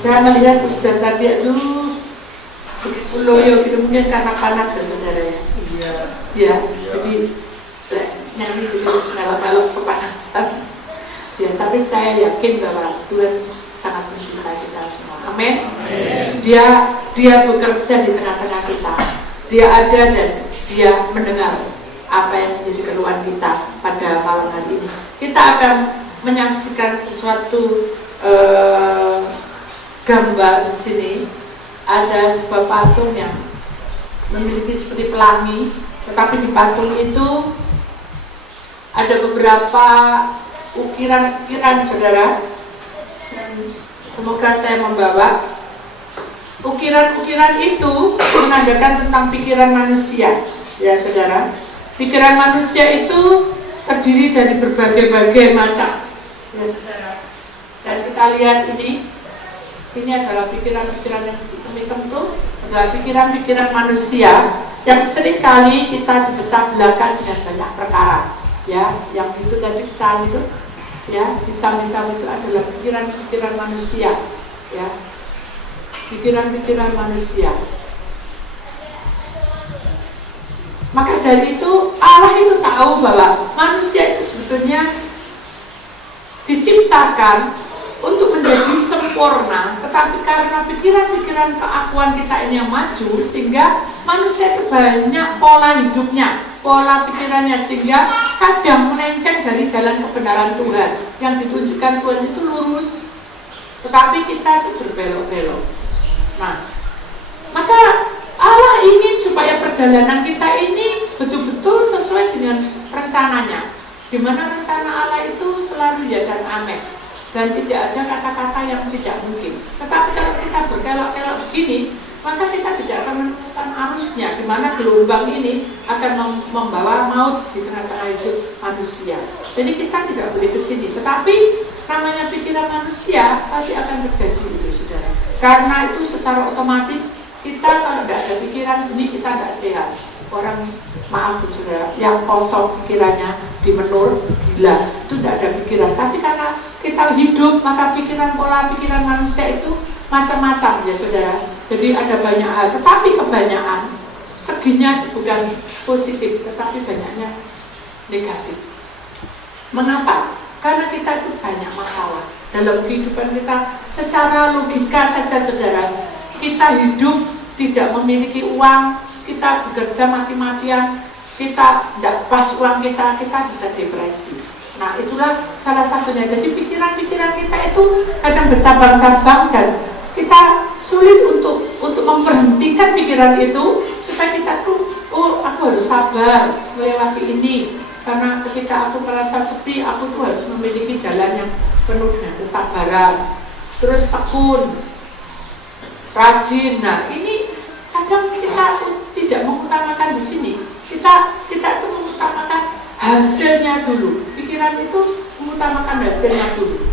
Saya melihat hujan tadi, aduh, begitu loyo gitu, mungkin karena panas ya saudara ya. Iya. Ya, jadi nyanyi dulu melok-melok kepanasan. Ya, tapi saya yakin bahwa Tuhan sangat mencintai kita semua. Amin. Dia bekerja di tengah-tengah kita. Dia ada dan dia mendengar apa yang menjadi keluhan kita pada malam hari ini. Kita akan menyaksikan sesuatu gambar di sini. Ada sebuah patung yang memiliki seperti pelangi, tetapi di patung itu ada beberapa ukiran-ukiran saudara. Dan semoga saya membawa ukiran-ukiran itu menandakan tentang pikiran manusia, ya saudara. Pikiran manusia itu terdiri dari berbagai-bagai macam, ya saudara. Dan kita lihat ini adalah pikiran-pikiran yang hitam-hitam itu adalah pikiran-pikiran manusia yang seringkali kita dipecah belahkan dengan banyak perkara, ya. Yang itu tadi pecahan itu, ya, hitam-hitam itu adalah pikiran-pikiran manusia, ya. Pikiran-pikiran manusia. Maka dari itu Allah itu tahu bahwa manusia itu sebetulnya diciptakan untuk menjadi sempurna, tetapi karena pikiran-pikiran keakuan kita ini yang maju, sehingga manusia itu banyak pola hidupnya, pola pikirannya, sehingga kadang melenceng dari jalan kebenaran Tuhan. Yang ditunjukkan Tuhan itu lurus, tetapi kita itu berbelok-belok. Nah, maka Allah ingin supaya perjalanan kita ini betul-betul sesuai dengan rencananya, di mana rencana Allah itu selalu ya dan amin, dan tidak ada kata-kata yang tidak mungkin. Tetapi kalau kita berkelok-kelok begini, maka kita tidak akan menemukan arusnya, di mana gelombang ini akan membawa maut di tengah-tengah hidup manusia. Jadi kita tidak boleh ke sini. Tetapi namanya pikiran manusia pasti akan terjadi, saudara. Karena itu secara otomatis kita kalau tidak ada pikiran ini, kita tidak sehat. Orang, maaf saudara, yang kosong pikirannya, dimenur, gila, itu tidak ada pikiran. Tapi karena kita hidup, maka pola pikiran manusia itu macam-macam, ya saudara. Jadi ada banyak hal, tetapi kebanyakan seginya bukan positif, tetapi banyaknya negatif. Mengapa? Karena kita itu banyak masalah dalam kehidupan kita. Secara logika saja saudara, kita hidup tidak memiliki uang, kita bekerja mati-matian, kita tidak pas uang kita bisa depresi. Nah, itulah salah satunya. Jadi pikiran-pikiran kita itu kadang bercabang-cabang dan kita sulit untuk memberhentikan pikiran itu supaya kita tuh, oh, aku harus sabar melewati ini. Karena ketika aku merasa sepi, aku tuh harus memiliki jalan yang penuh dengan kesabaran. Terus tekun, rajin. Nah, ini kadang kita tidak mengutamakan di sini. Kita itu mengutamakan hasilnya dulu. Pikiran itu mengutamakan hasilnya dulu.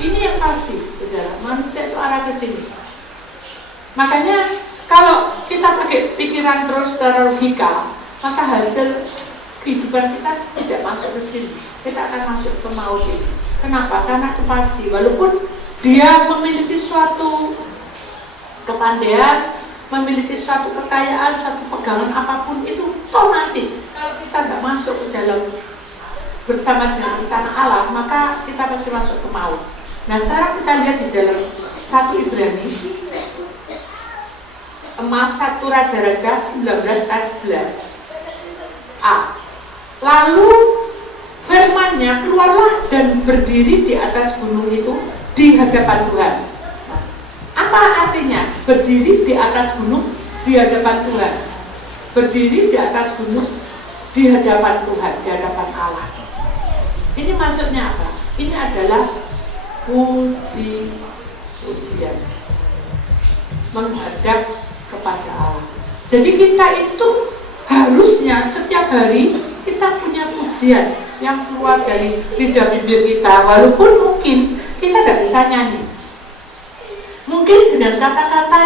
Ini yang pasti, saudara. Manusia itu arah ke sini. Makanya kalau kita pakai pikiran terus secara logika, maka hasil kehidupan kita tidak masuk ke sini. Kita akan masuk ke maut ini. Kenapa? Karena itu pasti. Walaupun dia memiliki suatu kepandaian, memiliki suatu kekayaan, suatu pegangan apapun itu, toh nanti kalau kita tidak masuk ke dalam bersama dengan rencana Allah, maka kita pasti masuk ke maut. Nah, sekarang kita lihat di dalam 1 Ibrani, 1 Raja-Raja 19 ayat 11a. Lalu firman-Nya, keluarlah dan berdiri di atas gunung itu di hadapan Tuhan. Apa artinya berdiri di atas gunung di hadapan Tuhan? Berdiri di atas gunung di hadapan Tuhan, di hadapan Allah. Ini maksudnya apa? Ini adalah puji-pujian menghadap kepada Allah. Jadi kita itu harusnya setiap hari kita punya pujian yang keluar dari lidah bibir kita, walaupun mungkin kita nggak bisa nyanyi. Mungkin dengan kata-kata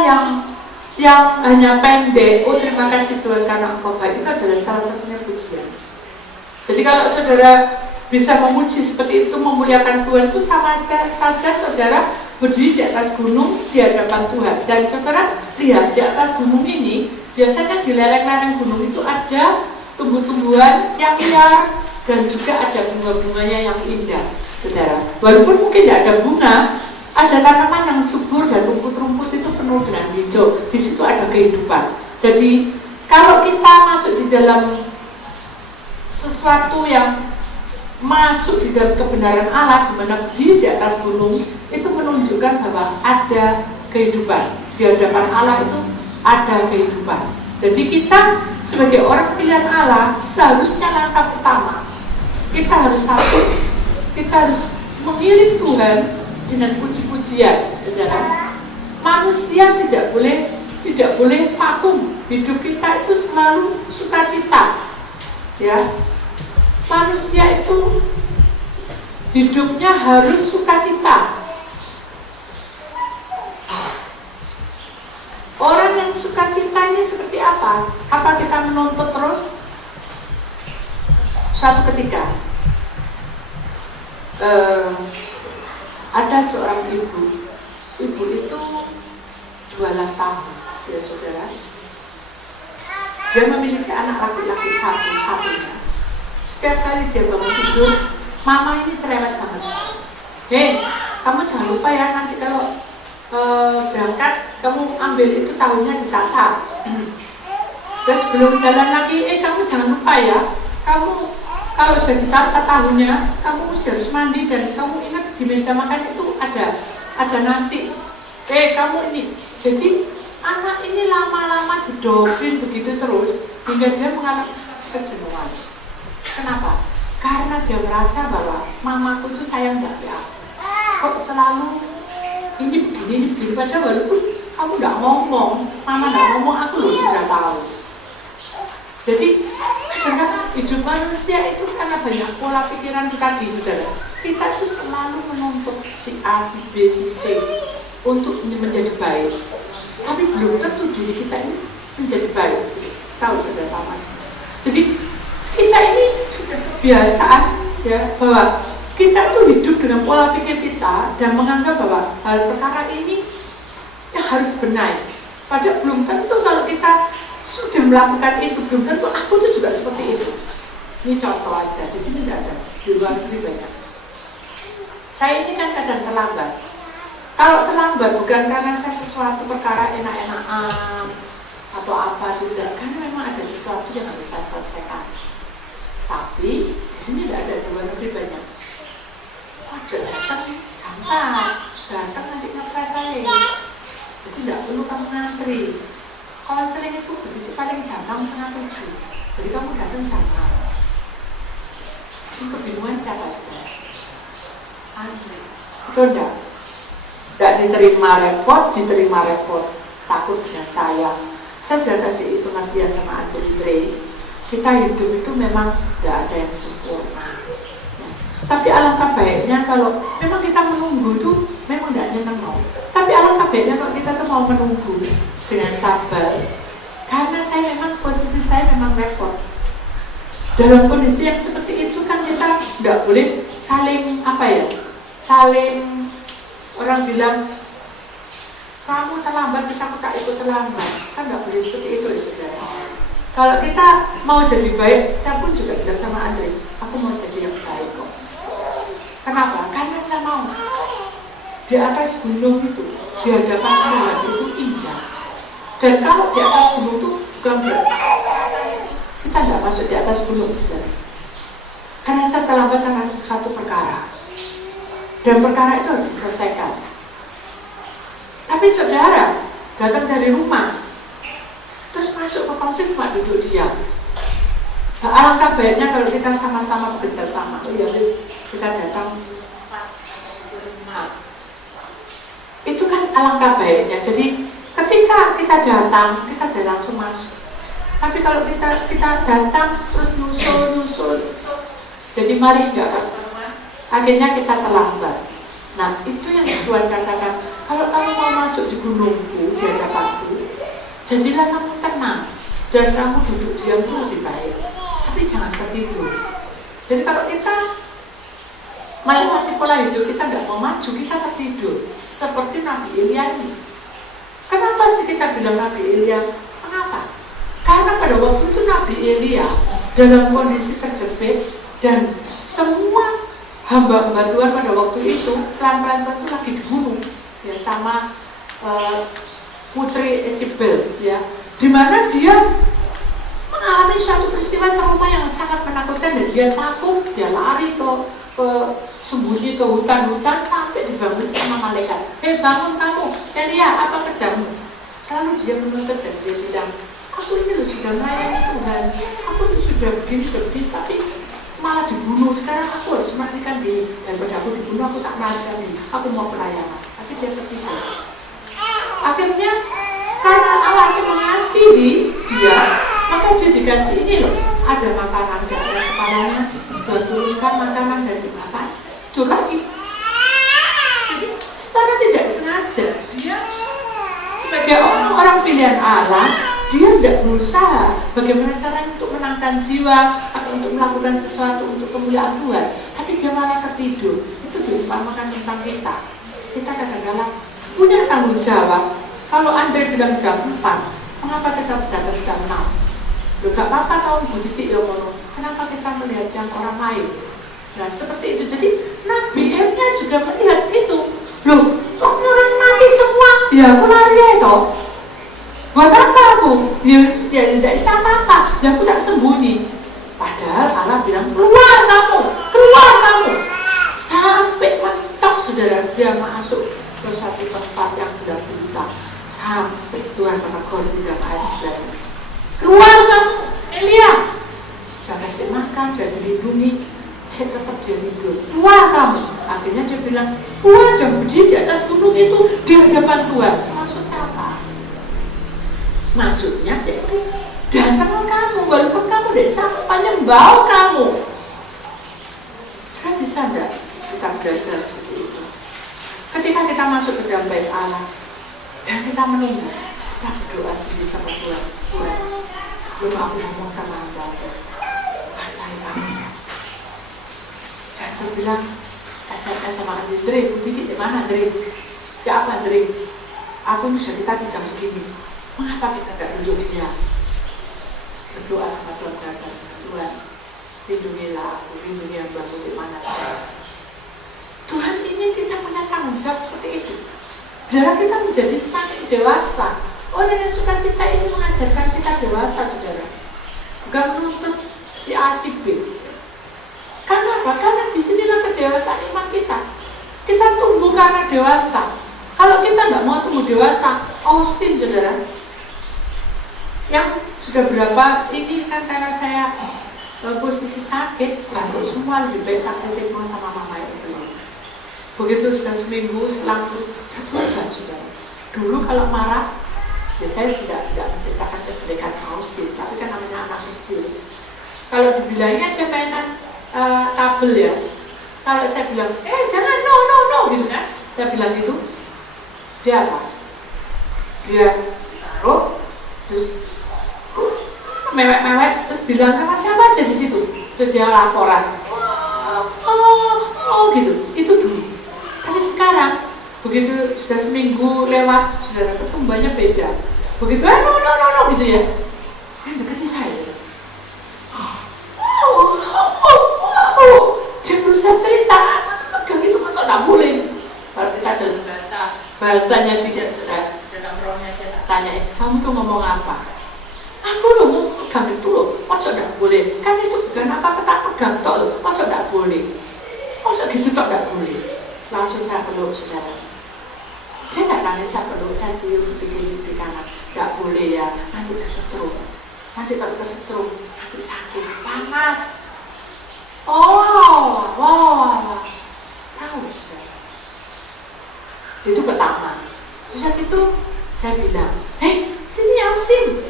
yang hanya pendek, oh terima kasih Tuhan karena Engkau baik, itu adalah salah satunya pujian. Jadi kalau saudara bisa memuji seperti itu, memuliakan Tuhan, itu sama saja saudara berdiri di atas gunung di hadapan Tuhan. Dan saudara lihat di atas gunung ini, biasanya di lereng-lereng gunung itu ada tumbuh-tumbuhan yang liar dan juga ada bunga-bunganya yang indah, saudara. Walaupun mungkin tidak ada bunga, ada tanaman yang subur dan rumput-rumput itu penuh dengan hijau. Di situ ada kehidupan. Jadi kalau kita masuk di dalam sesuatu yang masuk di dalam kebenaran Allah, di mana berdiri di atas gunung, itu menunjukkan bahwa ada kehidupan. Di hadapan Allah itu ada kehidupan. Jadi kita sebagai orang pilihan Allah, seharusnya langkah pertama kita harus satu, kita harus mengiring Tuhan dengan puji-pujian, saudara. Manusia tidak boleh vakum. Hidup kita itu selalu sukacita, ya. Manusia itu hidupnya harus sukacita. Orang yang sukacita ini seperti apa? Apa kita menuntut terus? Suatu ketika ada seorang ibu itu jualan tahu, ya saudara. Dia memiliki anak laki-laki satu-satunya. Setiap kali dia bangun tidur, mama ini cerewet banget. Hei, kamu jangan lupa ya, nanti kalau berangkat kamu ambil itu tahunya ditata. Terus belum jalan lagi, kamu jangan lupa ya, kamu kalau sudah ditata tahunya, kamu harus mandi dan kamu ingat di meja makan itu ada nasi. Kamu ini. Jadi anak ini lama-lama didoktrin begitu terus hingga dia mengalami kejenuhan. Kenapa? Karena dia merasa bahwa mamaku itu sayang banget. Kok selalu ini begini. Padahal walaupun kamu nggak ngomong, mama nggak ngomong, aku loh sudah tahu. Jadi kadang-kadang hidup manusia itu karena banyak pola pikiran kita tadi, saudara. Kita itu selalu menuntut si A, si B, si C untuk menjadi baik. Tapi belum tentu diri kita ini menjadi baik. Tahu saudara Mas? Jadi kita ini sudah kebiasaan ya bahwa kita tuh hidup dengan pola pikir kita dan menganggap bahwa hal perkara ini harus benar. Padahal belum tentu kalau kita sudah melakukan itu, belum tentu aku tuh juga seperti itu. Ini contoh aja, di sini tidak ada, di luar negeri banyak. Saya ini kan kadang terlambat. Kalau terlambat bukan karena saya sesuatu perkara enak-enakan atau apa tidak, karena memang ada sesuatu yang harus saya selesaikan. Tapi di sini tidak ada, di luar negeri banyak. Datang nanti ngepres saya. Jadi tidak perlu kamu ngantri. Konseling itu begitu paling jam 6:30. Jadi kamu datang jam 6. Kebingungan siapa sudah? Antri. Betul enggak? Tidak diterima repot. Takut dengan saya sudah kasih itu dia sama Andre. Kita hidup itu memang tidak ada yang sempurna. Tapi alangkah baiknya kalau memang kita menunggu itu memang tidak nyenang. Tapi alangkah baiknya kalau kita tuh mau menunggu dengan sabar. Karena posisi saya memang repot. Dalam kondisi yang seperti itu kan kita tidak boleh saling orang bilang kamu terlambat bisa aku tak ikut terlambat. Kan tidak boleh seperti itu ya saudara. Kalau kita mau jadi baik, saya pun juga bilang sama Andre, aku mau jadi yang baik kok. Kenapa? Karena saya mau di atas gunung itu, di hadapan Tuhan itu indah. Dan kalau di atas gunung itu bukan berarti kita tidak masuk di atas gunung, saudara. Karena saya terlambat karena sesuatu perkara, dan perkara itu harus diselesaikan. Tapi saudara datang dari rumah, terus masuk ke konsep cuma duduk diam. Nah, alangkah baiknya kalau kita sama-sama bekerja sama. Kita datang. Nah, itu kan alangkah baiknya. Jadi ketika kita datang, kita tidak langsung masuk. Tapi kalau kita datang terus nyusul, jadi mari enggak, akhirnya kita terlambat. Nah, itu yang Tuhan katakan, kalau kamu mau masuk di gunungku, di hadapanku, jadilah kamu tenang dan kamu duduk diam itu lebih baik. Tapi jangan tertidur. Jadi kalau kita melewati pola hidup kita nggak mau maju, kita tertidur seperti Nabi Elia ini. Kenapa sih kita bilang Nabi Elia? Mengapa? Karena pada waktu itu Nabi Elia dalam kondisi terjepit dan semua hamba-hamba Tuhan pada waktu itu pelan-pelan itu lagi dibunuh ya sama putri Isabel ya, dimana dia mengalami suatu peristiwa trauma yang sangat menakutkan dan dia takut, dia lari ke sembunyi ke hutan-hutan sampai dibangun sama malaikat. Bangun kamu, Elia, apa kerjamu? Selalu dia menuntut dan dia bilang, aku ini loh juga melayani Tuhan, aku ini sudah begini, tapi malah dibunuh. Sekarang aku harus matikan diri, daripada aku dibunuh aku tak matikan diri, aku mau pelayanan. Tapi dia tertidur. Akhirnya karena Allah itu mengasihi dia, maka dia dikasih ini loh, ada makanan di atas kepalanya, turunkan makanan dan dimakan. Itu lagi. Jadi secara tidak sengaja dia sebagai orang pilihan Allah, dia tidak berusaha bagaimana caranya untuk menangkan jiwa atau untuk melakukan sesuatu untuk kemuliaan Tuhan, tapi dia malah tertidur. Itu diumpamakan tentang kita. Kita kadang-kadang punya tanggung jawab. Kalau Andre bilang jam 4, mengapa kita datang jam 6? Loh, gak apa-apa tahun Bu Titik ya ngomong. Kenapa kita melihat yang orang lain? Nah seperti itu. Jadi Nabi Elia juga melihat itu. Loh, kok orang mati semua? Ya aku lari ya toh. Buat apa aku? Ya tidak bisa apa-apa. Ya aku tak sembunyi. Padahal Allah bilang keluar kamu. Sampai mentok saudara, dia masuk ke satu tempat yang sudah buta. Sampai Tuhan menegur di dalam ayat 11. Keluar kamu, Elia. Jangan kasih makan, jangan dilindungi. Saya tetap dia tidur. Keluar kamu. Akhirnya dia bilang, keluar dan berdiri di atas gunung itu di hadapan Tuhan. Maksudnya apa? Maksudnya datang kamu, walaupun kamu tidak sama menyembah kamu. Saya bisa enggak kita belajar seperti itu? Ketika kita masuk ke dalam bait Allah, jangan kita menunggu, kita berdoa sendiri sama Tuhan. Tuhan, sebelum aku ngomong sama hamba, pasang kamu. Jangan bilang, SMS sama Andre, Bu Titik di mana Andre? Ya apa Andre? Aku ini sudah kita di jam segini. Mengapa kita tidak duduk dia? Berdoa sama Tuhan, Tuhan, lindungilah aku, lindungi hamba-Mu di mana saya. Tuhan ingin kita punya tanggung jawab seperti itu. Biar kita menjadi semakin dewasa. Orang yang sukacita ini mengajarkan kita dewasa, saudara. Bukan menuntut si A, si B. Karena apa? Karena disinilah kedewasaan iman kita. Kita tumbuh karena dewasa. Kalau kita tidak mau tumbuh dewasa, Austin, saudara, yang sudah berapa ini kan karena saya posisi sakit, batuk semua lebih baik tak ketemu sama mama itu. Begitu sudah seminggu setelah itu, sudah saudara. Dulu kalau marah, ya saya tidak menceritakan kejelekan Austin, tapi kan namanya anak kecil. Kalau dibilangnya dia mainan kabel ya. Kalau saya bilang, jangan, no, gitu kan. Saya bilang gitu, dia apa? Dia taruh, terus mewek-mewek, terus bilang sama siapa aja di situ. Terus dia laporan, gitu. Itu dulu. Tapi sekarang, begitu sudah seminggu lewat, sudah pertumbuhannya beda. Begitu, no, gitu ya. Dekati saya. Dia berusaha cerita, pegang itu masuk tak boleh. Kalau kita dalam bahasanya dia sudah dalam rohnya dia tanya, kamu tuh ngomong apa? Aku loh mau pegang itu loh, masuk tak boleh. Kan itu bukan apa tak pegang toh loh, masuk tak boleh. Masuk gitu toh tak boleh. Langsung saya peluk saudara. Dia nggak nangis, saya peluk, saya cium di kanan. Nggak boleh ya, nanti kesetrum. Nanti kalau kesetrum, nanti sakit, panas. Wow, tahu saudara. Itu pertama. Terus saat itu saya bilang, sini Ausim.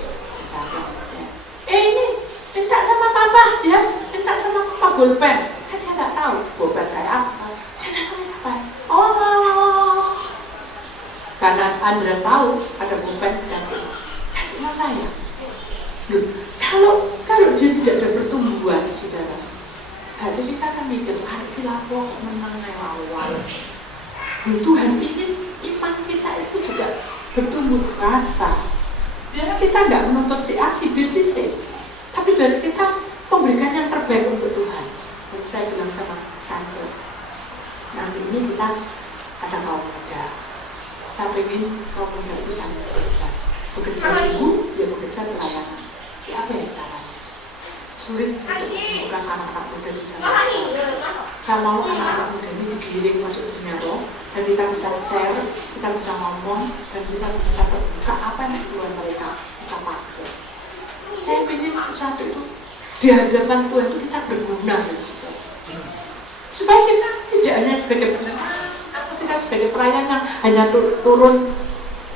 Ini minta sama papa, ya, minta sama papa bolpen. Kan dia nggak tahu bolpen saya apa. Dia nggak tahu apa. Karena Andreas tahu ada bolpen kasih mau saya. Loh, kalau dia tidak ada pertumbuhan, saudara. hati kita kan mikir, hari kita kok menang lawan. Tuhan ingin iman kita itu juga bertumbuh rasa. Biar kita nggak menuntut si A, si B, si C, tapi biar kita memberikan yang terbaik untuk Tuhan. Terus saya bilang sama Kanjeng, nanti ini kita ada kaum muda. Saya ingin kaum muda itu sambil bekerja sungguh, ya bekerja pelayanan. Ya apa yang caranya? Sulit untuk menemukan anak-anak muda di zaman sekarang. Saya mau anak-anak muda ini digiring masuk dunia roh, dan kita bisa share, kita bisa ngomong, dan bisa terbuka apa yang Tuhan mereka pakai. Saya ingin sesuatu itu di hadapan Tuhan itu kita berguna, supaya kita tidak hanya sebagai pendengar, atau kita sebagai pelayan yang hanya turun,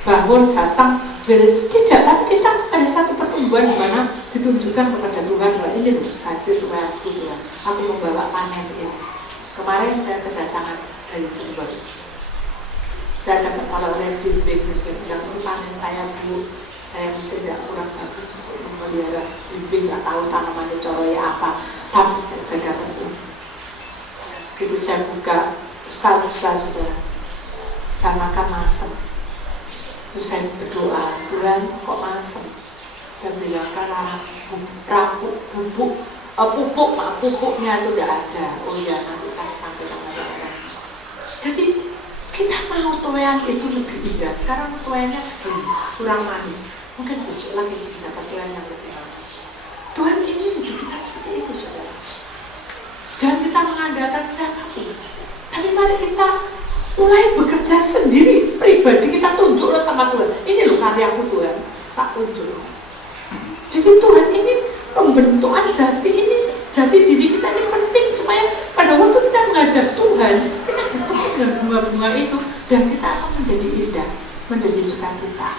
bangun, datang, tidak, tapi kita ada satu pertumbuhan di mana ditunjukkan kepada Tuhan bahwa ini loh hasil Tuhanku, Tuhan. Aku membawa panen ini. Kemarin saya kedatangan dari Jember. Saya dapat oleh bimbing bilang ini panen saya Bu. Saya mungkin tidak kurang bagus untuk memelihara bimbing, nggak tahu tanamannya coroi apa, tapi saya dapat ini. Begitu saya buka besar saudara, saya makan masem. Terus saya berdoa, Tuhan kok masem? Dan bilang karena pupuknya itu tidak ada. Oh ya, nanti saya sampaikan kepada orang. Jadi kita mau tuayan itu lebih indah. Sekarang tuayannya segini, kurang manis. Mungkin besok lagi kita dapat tuayan yang lebih manis. Tuhan ini hidup kita seperti itu, saudara. Jangan kita mengandalkan siapapun, tapi mari kita mulai bekerja sendiri, pribadi. Kita tunjuk sama Tuhan. Ini loh karyaku Tuhan, tak tunjuk. Jadi Tuhan ini pembentukan jati ini, jati diri kita ini penting supaya pada waktu kita menghadap Tuhan, kita bertemu dengan bunga-bunga itu dan kita akan menjadi indah, menjadi sukacita.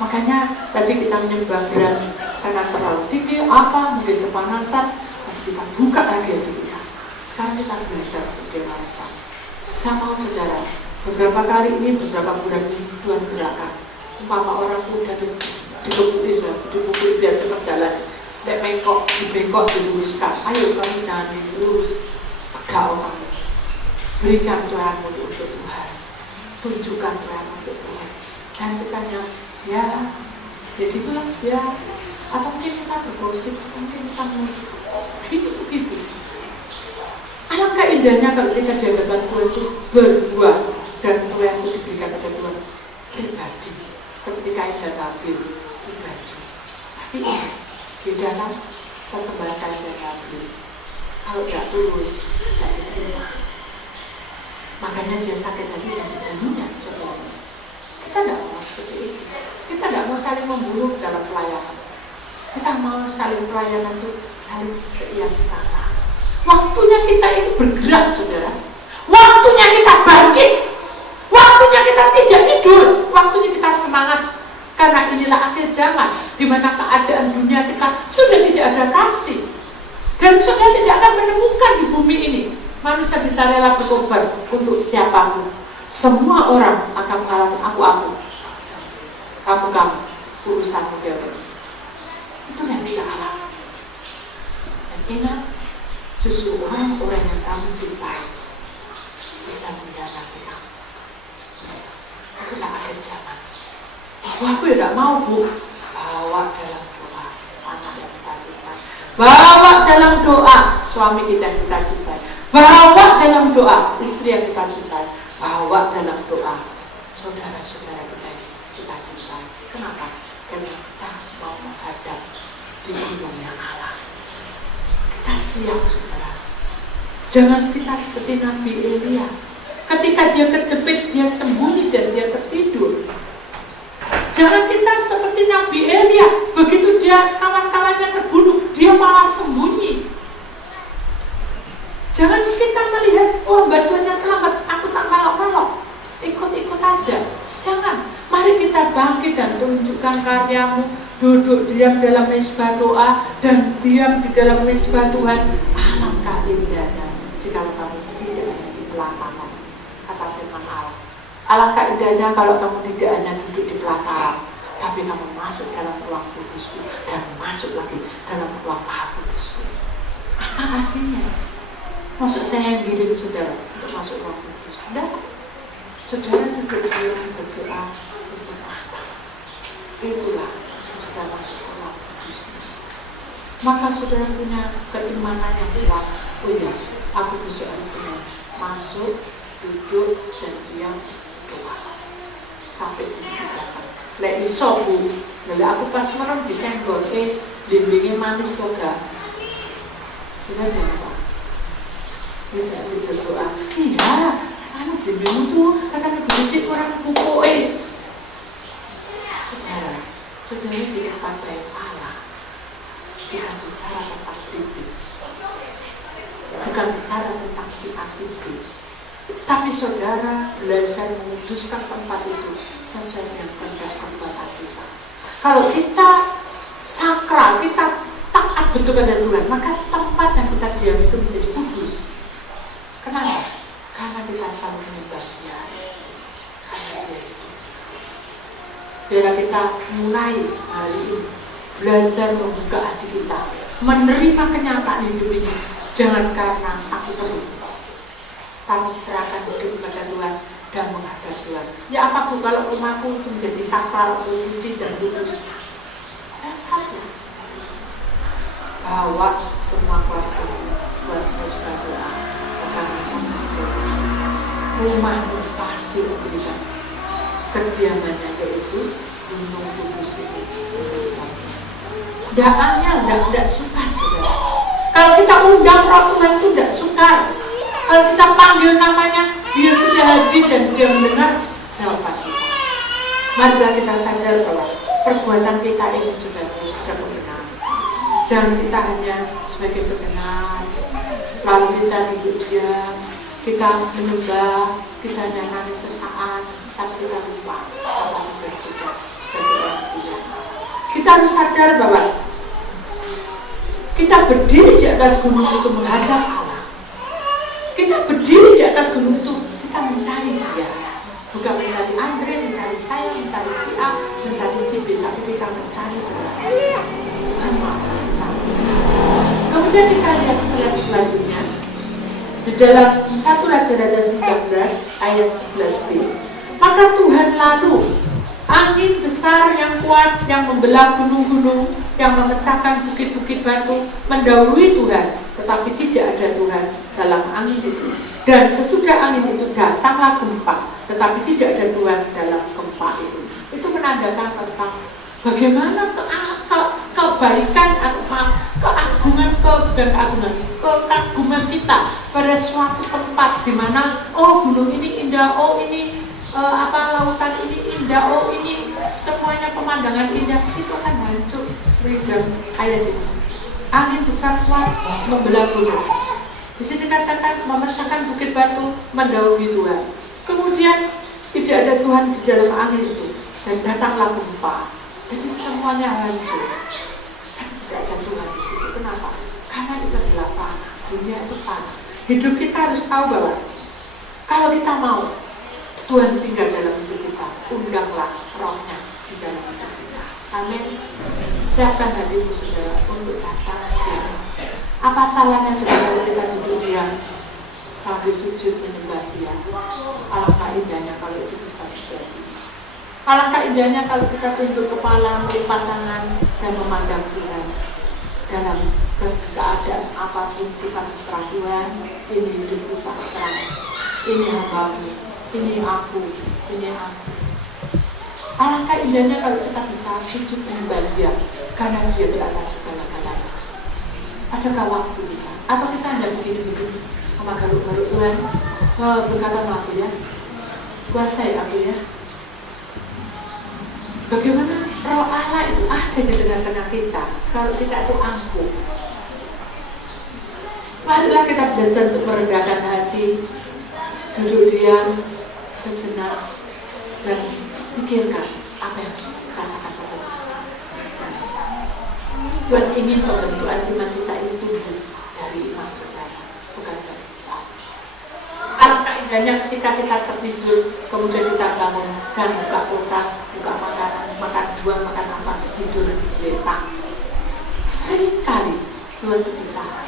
Makanya tadi kita menyembah berat karena terlalu tinggi, apa mungkin kepanasan, tapi kita buka lagi hati kita. Sekarang kita belajar untuk dewasa. Saya mau saudara, beberapa kali ini, beberapa bulan ini Tuhan gerakan. Umpama orang muda dipukuli biar cepat jalan. Nek bengkok, diluruskan. Ayo kamu jangan dilurus, tegak kamu. Berikan Tuhan untuk Tuhan. Tunjukkan Tuhan untuk Tuhan. Jangan kita ya gitulah ya. Atau mungkin kita bergosip, mungkin kita mau gitu. Alangkah indahnya kalau kita di hadapan Tuhan itu berbuah dan Tuhan itu diberikan kepada Tuhan pribadi, seperti Kain dan Habil pribadi. Tapi di dalam persembahan Kain dan Habil, kalau tidak tulus, tidak diterima. Makanya dia sakit hati dan dibunuhnya, saudara. Kita tidak mau seperti itu. Kita tidak mau saling membunuh dalam pelayanan. Kita mau saling pelayanan itu saling seia sekata. Waktunya kita itu bergerak, saudara. Waktunya kita bangkit. Waktunya kita tidak tidur. Waktunya kita semangat. Karena inilah akhir zaman, di mana keadaan dunia kita sudah tidak ada kasih. Dan saudara tidak akan menemukan di bumi ini manusia bisa rela berkorban untuk siapapun. Semua orang akan mengalami aku. Kamu, urusanmu dewa. Itu yang kita alami. Dan ingat, justru orang-orang yang kamu cintai bisa mengkhianati kamu. Itulah akhir zaman. Aku tidak mau, Bu. Bawa dalam doa anak yang kita cintai. Bawa dalam doa suami kita yang kita cintai. Bawa dalam doa istri yang kita cintai. Bawa dalam doa saudara-saudara kita yang kita cintai. Kenapa? Karena kita mau menghadap di gunungnya Allah. Kita siap, saudara. Jangan kita seperti Nabi Elia. Ketika dia kejepit, dia sembunyi dan dia tertidur. Jangan kita seperti Nabi Elia. Begitu dia kawan-kawannya terbunuh, dia malah sembunyi. Jangan kita melihat, bantuannya terlambat, aku tak melok-melok, ikut-ikut aja. Jangan. Mari kita bangkit dan tunjukkan karyamu. Duduk diam dalam mesbah doa dan diam di dalam mesbah Tuhan. Alangkah indahnya jika kamu tidak hanya di pelataran, kata firman Allah. Alangkah indahnya kalau kamu tidak hanya duduk di pelataran, tapi kamu masuk dalam ruang kudusku dan masuk lagi dalam ruang Maha Kudusku. Apa artinya? Maksud saya yang giring saudara untuk masuk Roh Kudus? Tidak. Saudara duduk diam berdoa, berkata, itulah sudah masuk ke Roh Kudus. Maka saudara punya keimanan yang kuat. Oh iya, aku besok hari Senin masuk, duduk dan diam berdoa sampai dikatakan. Lek iso Bu, lalu aku pas merem disenggol, bimbingnya manis kok gak? Sudah jangan. Saya sudah doa. Iya, kamu bimbingmu tuh katanya berhenti orang pupuk. Saudara bikin partai Allah, bukan bicara tentang diri, bukan bicara tentang si A-si-B, tapi saudara belajar memutuskan tempat itu sesuai dengan kehendak perbuatan kita. Kalau kita sakral, kita taat betul pada Tuhan, maka tempat yang kita diam itu menjadi kudus. Kenapa? Karena kita saling menyembah Dia. Biar kita mulai hari ini belajar membuka hati kita, menerima kenyataan hidup ini. Jangan karena aku perlu, tapi serahkan hidup kepada Tuhan dan menghadap Tuhan. Ya apapun, kalau rumahku itu menjadi sakral atau suci dan kudus, ada satu, bawa semua keluarga buat berdoa. Rumahmu pasti memberikan kediamannya, yaitu Gunung Kudus itu. Tidak angel, tidak sukar saudara. Kalau kita undang Roh Tuhan itu tidak sukar. Kalau kita panggil namanya, Dia sudah hadir dan Dia mendengar jawaban kita. Marilah kita sadar bahwa perbuatan kita ini sudah benar. Jangan kita hanya sebagai pendengar, lalu kita duduk diam, kita menyembah, kita hanya nangis sesaat, tapi kita lupa apa tugas kita sebagai orang Tuhan. Kita harus sadar bahwa kita berdiri di atas gunung itu menghadap Allah. Kita berdiri di atas gunung itu, kita mencari Dia, bukan mencari Andre, mencari saya, mencari si A, mencari si B, tapi kita mencari Allah. Tuhan mau. Kemudian kita lihat slide selanjutnya. Di dalam 1 Raja-Raja 19 ayat 11b, maka Tuhan lalu angin besar yang kuat yang membelah gunung-gunung, yang memecahkan bukit-bukit batu, mendahului Tuhan, tetapi tidak ada Tuhan dalam angin itu. Dan sesudah angin itu datanglah gempa, tetapi tidak ada Tuhan dalam gempa itu. Itu menandakan tentang bagaimana kebaikan atau keagungan kita pada suatu tempat di mana gunung ini indah, ini lautan ini indah, ini semuanya pemandangan indah, itu akan hancur seperti ayat ini. Angin besar kuat membelah gunung. Di sini dikatakan memecahkan bukit batu, mendahului Tuhan. Kemudian tidak ada Tuhan di dalam angin itu dan datanglah gempa. Jadi semuanya hancur. Tidak ada Tuhan di situ. Kenapa? Karena itu adalah panah. Dunia itu panah. Hidup kita harus tahu bahwa kalau kita mau Tuhan tinggal dalam hidup kita, undanglah Rohnya di dalam hidup kita. Amin. Siapkan hatimu saudara untuk datang dia. Apa salahnya saudara kalau kita duduk diam sambil sujud menyembah Dia? Alangkah indahnya kalau itu bisa terjadi. Alangkah indahnya kalau kita tunduk kepala, melipat tangan, dan memandang Tuhan. Dalam keadaan apapun kita berserah Tuhan, ini hidupku tak serah, ini hamba-Mu, ini aku. Alangkah indahnya kalau kita bisa sujud menyembah Dia, karena Dia di atas segala-galanya. Adakah waktu kita? Atau kita hanya begini-begini, sama garuk-garuk Tuhan, berkata aku ya, kuasai aku ya. Bagaimana Roh Allah itu ada di tengah-tengah kita kalau kita itu angkuh. Marilah kita belajar untuk merendahkan hati, duduk diam sejenak dan pikirkan apa yang dikatakan pada Tuhan. Tuhan ingin pembentukan iman kita ini tumbuh dari iman saudara, bukan dari kita. Alangkah indahnya ketika kita tertidur, kemudian kita bangun, jangan buka kulkas, buka makanan, makan buah, makan apa, tidur letak. Sering kali Tuhan berbicara.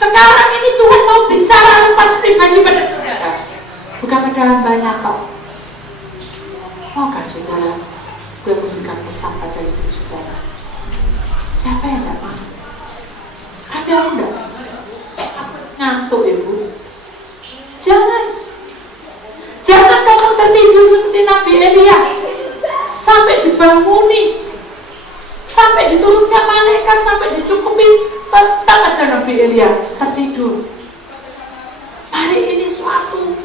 Sekarang ini Tuhan mau bicara lepas pribadi pada saudara, bukan pada hambanya kok. Maukah saudara Tuhan memberikan pesan pada ibu saudara? Siapa yang tidak mau? Tapi aku tidak. Aku ngantuk ibu. Jangan kamu tertidur seperti Nabi Elia, sampai dibanguni, sampai diturunkan malaikat, sampai dicukupi, tetap aja Nabi Elia tertidur. Hari ini suatu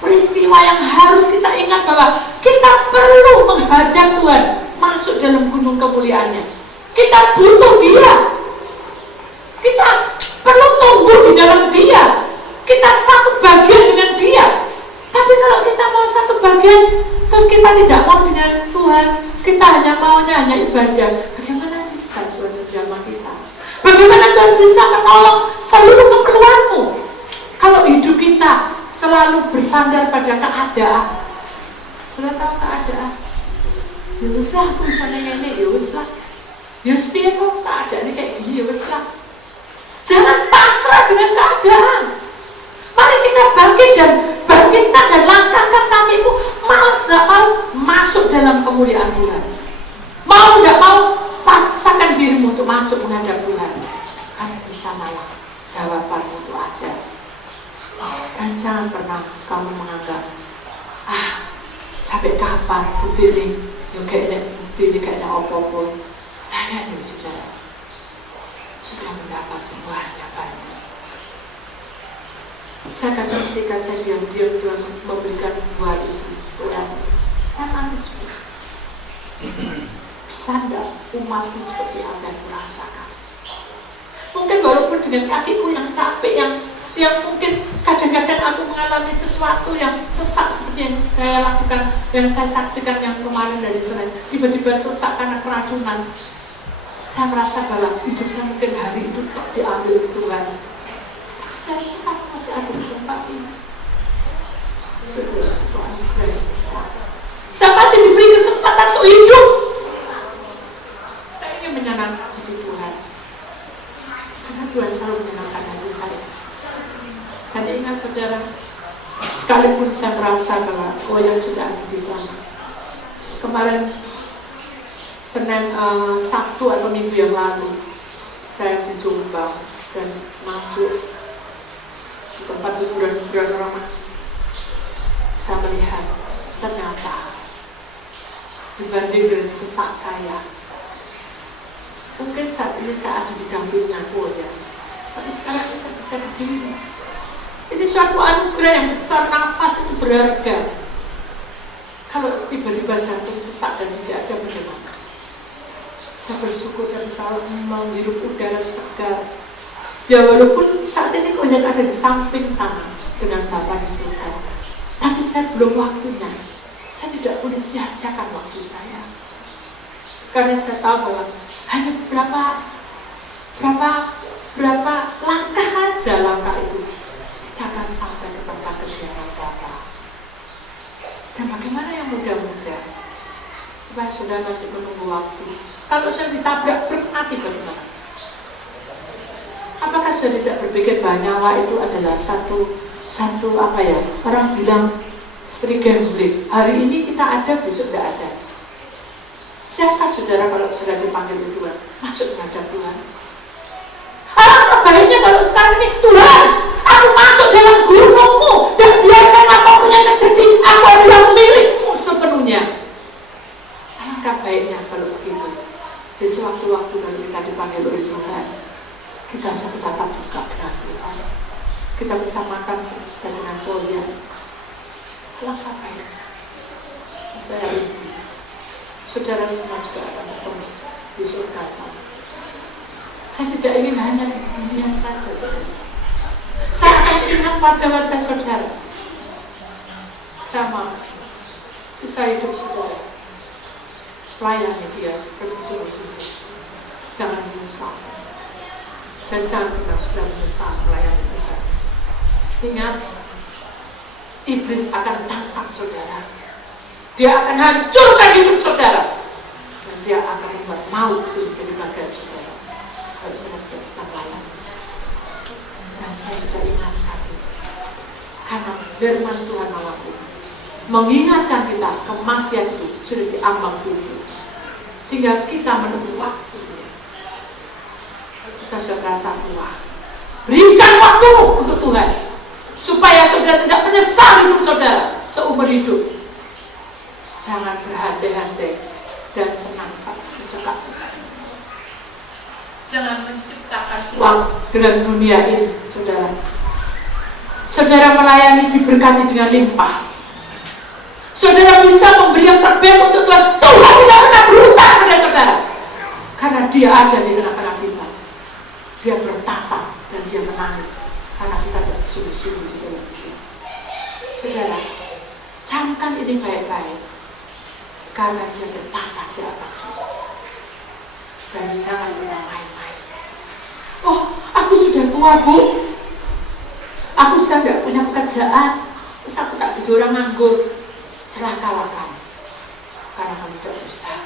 peristiwa yang harus kita ingat, bahwa kita perlu menghadap Tuhan, masuk dalam gunung kemuliaannya. Kita butuh Dia, kita perlu tumbuh di dalam Dia, kita satu bagian dengan Dia. Tapi kalau kita mau satu bagian terus kita tidak mau dengan Tuhan, kita hanya ibadah, bagaimana bisa Tuhan menjamah kita? Bagaimana Tuhan bisa menolong seluruh keperluanmu kalau hidup kita selalu bersandar pada keadaan? Sudah tahu keadaan? Ya wis lah, aku bisa ini, ya wis lah. Ya wis piye kok keadaannya kayak gini, ya wis lah. Jangan pasrah dengan keadaan. Mari kita bangkitkan dan langkahkan kakimu, malas masuk dalam kemuliaan Tuhan. Mau tidak mau, paksakan dirimu untuk masuk menghadap Tuhan, karena di sanalah jawabanmu itu ada. Dan jangan pernah kamu menganggap, sampai kapan berdiri, kayaknya apa-apa. Saya ini sudah mendapat banyak. Saya kata ketika saya diam-diam Tuhan memberikan buah itu, saya nangis. Bisa enggak umatku seperti apa yang merasakan? Mungkin walaupun dengan kakiku yang capek, yang mungkin kadang-kadang aku mengalami sesuatu yang sesak seperti yang saya lakukan, yang saya saksikan yang kemarin dari Senin, tiba-tiba sesak karena keracunan. Saya merasa bahwa hidup saya mungkin hari itu tak diambil Tuhan. Saya rasa masih ada di tempat ini. Itu adalah satu anugerah yang besar. Saya masih diberi kesempatan untuk hidup. Saya ingin menyenangkan hati Tuhan, karena Tuhan selalu menyenangkan hati saya. Dan ingat saudara, sekalipun saya merasa bahwa yang sudah ada di sana. Kemarin Senin, Sabtu atau Minggu yang lalu, saya di Jombang dan masuk di tempat hiburan orang. Saya melihat ternyata dibanding dengan sesak saya, mungkin saat ini saya ada di dampingnya Tuhan, tapi sekarang saya bisa berdiri. Ini suatu anugerah yang besar. Nafas itu berharga. Kalau tiba-tiba jantung sesak dan tidak ada, bagaimana? Saya bersyukur saya bisa menghirup udara segar. Ya walaupun saat ini Tuhan ada di samping sana dengan Bapa di surga, tapi saya belum waktunya. Saya tidak boleh sia-siakan waktu saya, karena saya tahu bahwa hanya berapa langkah aja langkah itu kita akan sampai ke tempat kediaman Bapa. Dan bagaimana yang muda-muda? Supaya sudah masih menunggu waktu. Kalau saya ditabrak bermati bagaimana? Apakah saya tidak berpikir bahwa nyawa itu adalah satu orang bilang seperti gambling, hari ini kita ada, besok tidak ada. Siapa saudara kalau sudah dipanggil Tuhan masuk menghadap Tuhan? Alangkah baiknya kalau sekarang ini, Tuhan, aku masuk dalam gunungmu dan biarkan apapun yang terjadi, aku adalah milikmu sepenuhnya. Alangkah baiknya kalau begitu. Di sewaktu-waktu kalau kita dipanggil oleh Tuhan, kita tetap juga dengan Tuhan. Kita bisa makan sejajar dengan Tuhan. Alangkah baiknya. Saya ini, saudara semua juga akan bertemu di surga sana. Saya tidak ingin hanya di dunia saja, saudara. Saya akan ingat wajah-wajah saudara. Saya mau sisa hidup saudara layani dia bersungguh-sungguh. Jangan menyesal. Dan jangan pernah sudah menyesal melayani Tuhan. Ingat, iblis akan tangkap saudara. Dia akan hancurkan hidup saudara. Dan dia akan membuat maut itu menjadi bagian saudara. kalau saudara tidak bisa melayani. Dan saya sudah ingatkan itu. Karena firman Tuhan mengatakan, mengingatkan kita kematian itu sudah diambang dulu. Tinggal kita menunggu waktu. Kita sudah merasa tua. Berikan waktu untuk Tuhan, supaya saudara tidak menyesal hidup saudara seumur hidup. Jangan berandai-andai dan senang sesuka-suka. Jangan menciptakan uang dengan dunia ini, saudara. Saudara melayani diberkati dengan limpah. Saudara bisa memberi yang terbaik untuk Tuhan. Tuhan tidak pernah berhutang pada saudara, karena Dia ada di tengah-tengah kita. Dia bertata dan Dia menangis karena kita tidak sungguh-sungguh di dalam Dia. Saudara, camkan ini baik-baik, karena Dia bertata di atas kita. Dan jangan pernah main-main. Oh, aku sudah tua, Bu. Aku sudah tidak punya pekerjaan. Terus aku tak jadi orang nganggur. Celakalah kamu, karena kamu tidak berusaha.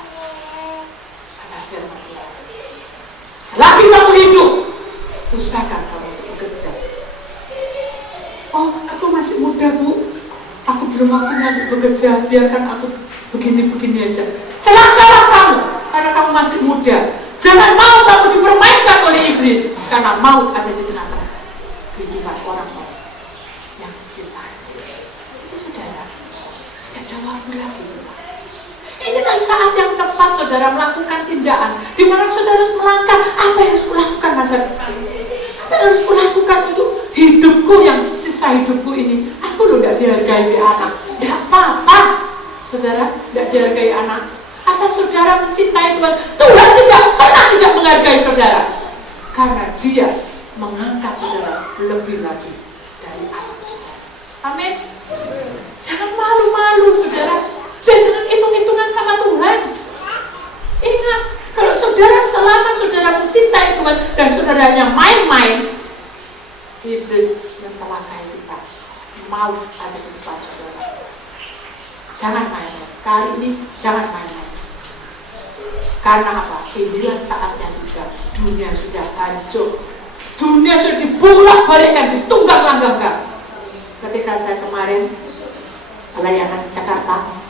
Karena firman Tuhan, selagi kamu hidup, usahakan kamu untuk bekerja. Oh, aku masih muda, Bu. Aku belum waktunya untuk bekerja. Biarkan aku begini-begini aja. Celakalah kamu, karena kamu masih muda. Jangan mau kamu dipermainkan oleh iblis, karena maut ada di tengah-tengah kehidupan orang-orang yang mencintai. Jadi saudara, tidak ada waktu lagi. Inilah saat yang tepat saudara melakukan tindakan di mana saudara harus melangkah. Apa yang harus kulakukan masa depan? Apa yang harus kulakukan untuk hidupku yang sisa hidupku ini? Aku loh tidak dihargai di anak. Tidak apa-apa, saudara, tidak dihargai anak. Asal saudara mencintai Tuhan, Tuhan tidak pernah tidak menghargai saudara, karena Dia mengangkat saudara lebih lagi dari alam saudara. Amin. Jangan malu-malu saudara, dan jangan hitung-hitungan sama Tuhan. Ingat, kalau saudara selama saudara mencintai Tuhan dan saudaranya main-main, iblis mencelakai kita. Mau ada di depan saudara. Jangan main-main. Kali ini jangan main-main. Karena apa? Inilah saatnya juga. Dunia sudah hancur. Dunia sudah dibolak-balikkan, ditunggang-langgangkan. Ketika saya kemarin layanan di Jakarta,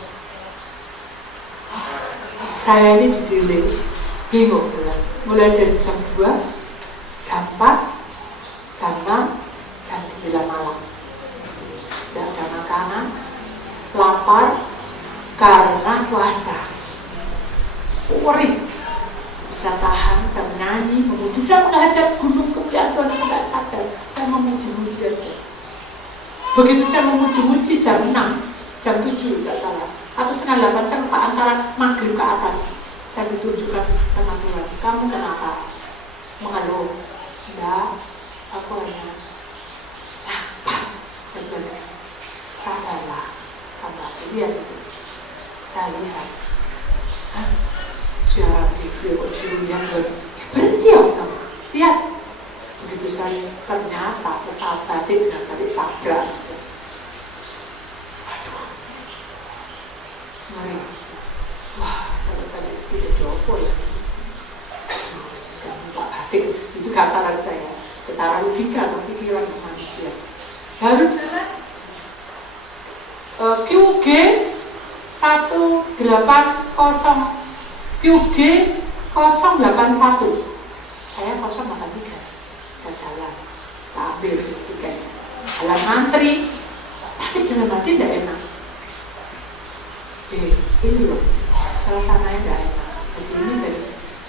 saya ini didiling, bingung kan? Mulai dari jam 2, jam 4, jam 6, jam 9 malam. Tidak ada makanan, lapar, karena puasa. Worry, bisa tahan, saya menyanyi, memuji, saya menghadap gunung kemuliaan Tuhan, aku tidak sadar, saya memuji-muji aja. Begitu saya memuji-muji jam 6, jam 7 tidak salah, atau setengah 8, saya lupa antara maghrib ke atas, saya ditunjukkan sama Tuhan, kamu kenapa? Mengeluh, enggak, aku hanya lapar, sadarlah, kamu lihat itu, saya lihat, siaran TV kok ciuman berhenti ya kamu lihat. Begitu saya ternyata pesawat batik dan tadi tabrak. Aduh, ngeri. Wah, kalau saya segitu jopo ya. Terus Pak batik itu kasaran saya, setara logika atau pikiran manusia. Baru jalan QG 180 QG 081, saya 083, saya jalan, tak ambil tiket, jalan ngantri, tapi dalam hati tidak enak. Ini loh, suasananya tidak enak. Jadi ini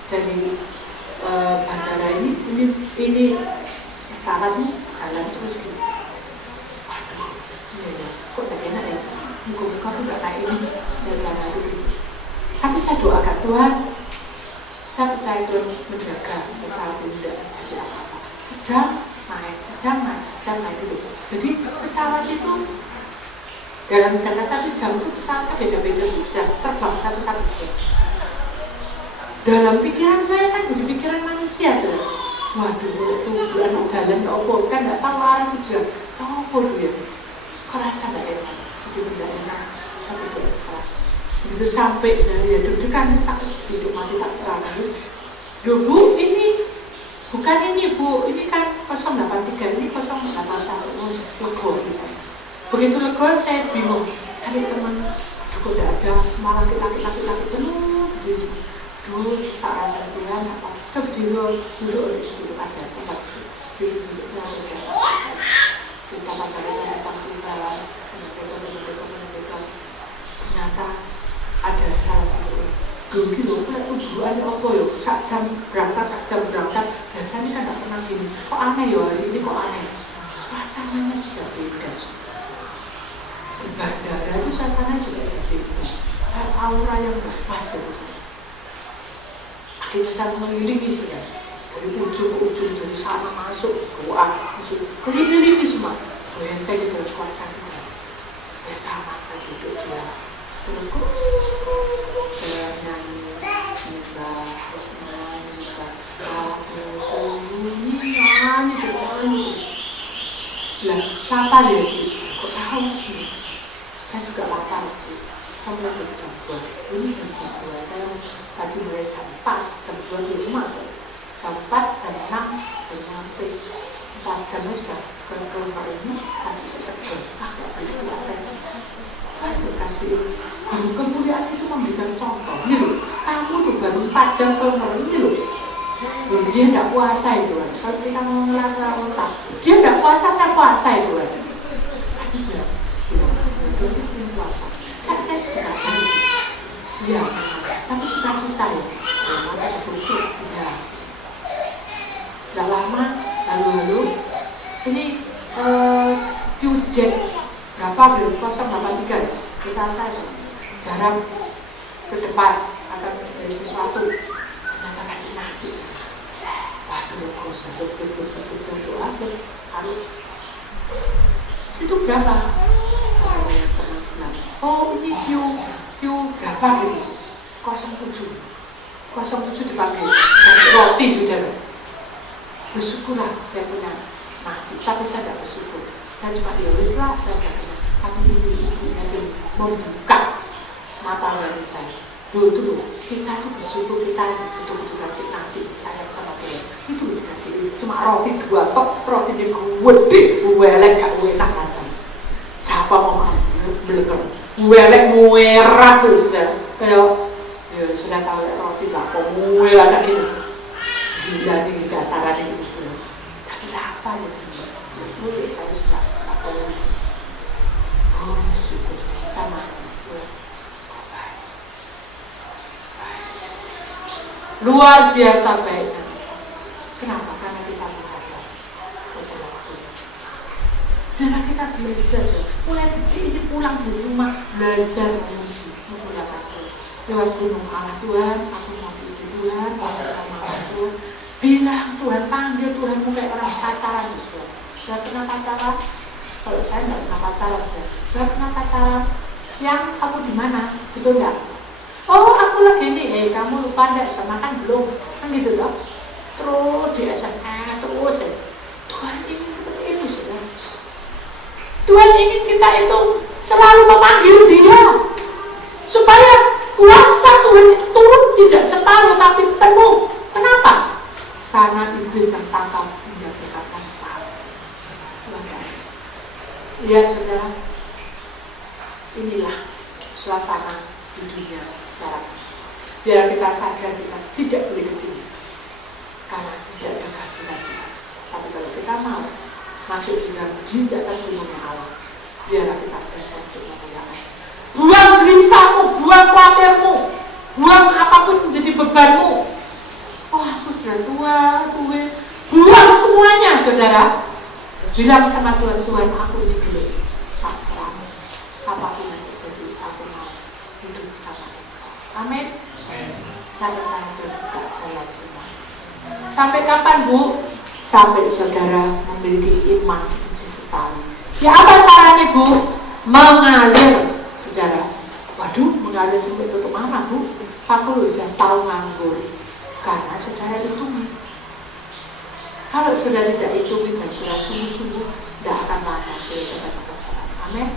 dari bandara ini pesawatnya jalan terus gitu. Waduh, ini kok tak enak ya? Muka-muka pun tidak naik ini dari lama dulu. Tapi saya doakan Tuhan, saya percaya Tuhan menjaga pesawat ini tidak terjadi apa-apa. Sejam naik dulu. Jadi pesawat itu dalam jangka 1 jam itu pesawatnya beda-beda, bisa terbang satu-satu. Dalam pikiran saya kan jadi pikiran manusia sudah. Waduh, itu bulan jalan ya opo kan nggak tahu arah tujuan. Opo dia? Kerasa nggak enak, jadi tidak enak. Saya tidak pesawat. Begitu sampai saya deg-degan status hidup mati tak serah. Terus, Bu, ini Bukan ini Bu, ini kan 083, ini 081, lega bisa. Begitu lega saya bingung, cari teman, aduh kok tidak ada, semalam kita penuh, dulu sesak rasa Tuhan, apa, berdiri duduk di situ ada tempat duduknya ada kita pada datang di dalam ternyata ada salah satu gini loh, kayak tujuan apa ya, sak jam berangkat, biasanya kan tidak pernah gini, kok aneh ya hari ini kok aneh, suasananya sudah beda, ibadah itu suasananya juga beda, aura yang tidak pas ya. Akhirnya saya mengelilingi sudah, dari ujung ke ujung, dari sana masuk, doa, masuk, keliling semua, benteng itu kuasa kita, ya sama saya duduk dia, terus nyanyi, nyembah, terus nyanyi, nyanyi, lah, lapar ya Cik, kok tahu Cik? Saya juga lapar Cik, saya mulai jam 2, ini jam 2, saya tadi mulai jam 4, jam 2 di rumah saya, jam 4, jam 6, dan nyampe 4 jamnya sudah ke ini, kasih seseger, gak begitu saya kasih, kemuliaan itu memberikan contoh, ini loh, kamu tuh baru 4 jam ke ini loh, dia tidak puasa itu kan, kalau kita mau ngerasa otak, dia tidak puasa, saya puasa itu kan, dia sering puasa, kan saya tidak tahu, iya, tapi cita-cita ya, maka seperti ya, tidak lama, lalu, ini Qjet berapa belum 083 bisa saya garap ke depan akan menjadi sesuatu, ternyata kasih nasi, waduh doa harus situ berapa? Oh ini Q berapa gitu? 07 dipanggil roti sudah. Bersyukurlah saya punya nasi, tapi saya tidak bersyukur. Saya cuma lah, saya katakan, tapi ibu-ibunya itu membuka mata dari saya. Dulu kita tuh bersyukur, kita betul-betul kasih nasi sayang sama Tuhan. Itu dikasih cuma roti 2 tok, roti di gede, welek gak enak rasanya. Siapa mau beleker? Welek merah tuh sudah. Kayak ya sudah tahu ya roti gak mau rasa gitu. Gila nih dasarannya itu sudah. Tapi apa ya? Boleh saya sudah apa? Oh syukur sama. Luar biasa baiknya. Kenapa? Karena kita menghadap beberapa waktu. Karena kita belajar, mulai detik ini pulang di rumah belajar memuji, menggunakan Tuhan. Lewat gunung Allah Tuhan, aku mau puji Tuhan, aku mau Tuhan. Bilang Tuhan, panggil Tuhan, mulai orang pacaran Tuhan. Gak pernah pacaran? Kalau saya nggak pernah pacaran, gak pernah pacaran. Yang kamu di mana? Betul nggak? Oh aku lagi nih, kamu lupa enggak sama kan belum, kan gitu loh. Terus di SMA terus ya. Tuhan ingin seperti itu sudah. Tuhan ingin kita itu selalu memanggil Dia supaya kuasa Tuhan itu turun tidak separuh tapi penuh. Kenapa? Karena iblis yang tangkap hingga berkata separuh. Lihat saudara, inilah suasana di dunia sekarang. Biar kita sadar kita tidak boleh kesini karena tidak ada kehadiran Tuhan. Tapi kalau kita mau masuk di atas gunungnya Allah, biarlah kita belajar untuk memuliakan. Buang gelisahmu, buang khawatirmu, buang apapun menjadi bebanmu. Oh aku sudah tua, buang semuanya saudara. Bilang sama Tuhan, Tuhan aku ini belum tak serang. Apapun yang terjadi, aku mau hidup bersama Engkau. Amin. Saya percaya Tuhan tak jalan semua. Sampai kapan Bu? Sampai saudara memiliki iman seperti sesali. Ya apa caranya Bu? Mengalir saudara. Waduh, mengalir sampai tutup mana Bu? Aku sudah tahu nganggur. Karena saudara hitungin. Kalau sudah tidak hitungin dan sudah sungguh-sungguh, tidak akan lama sudah dapat pacaran. Amin.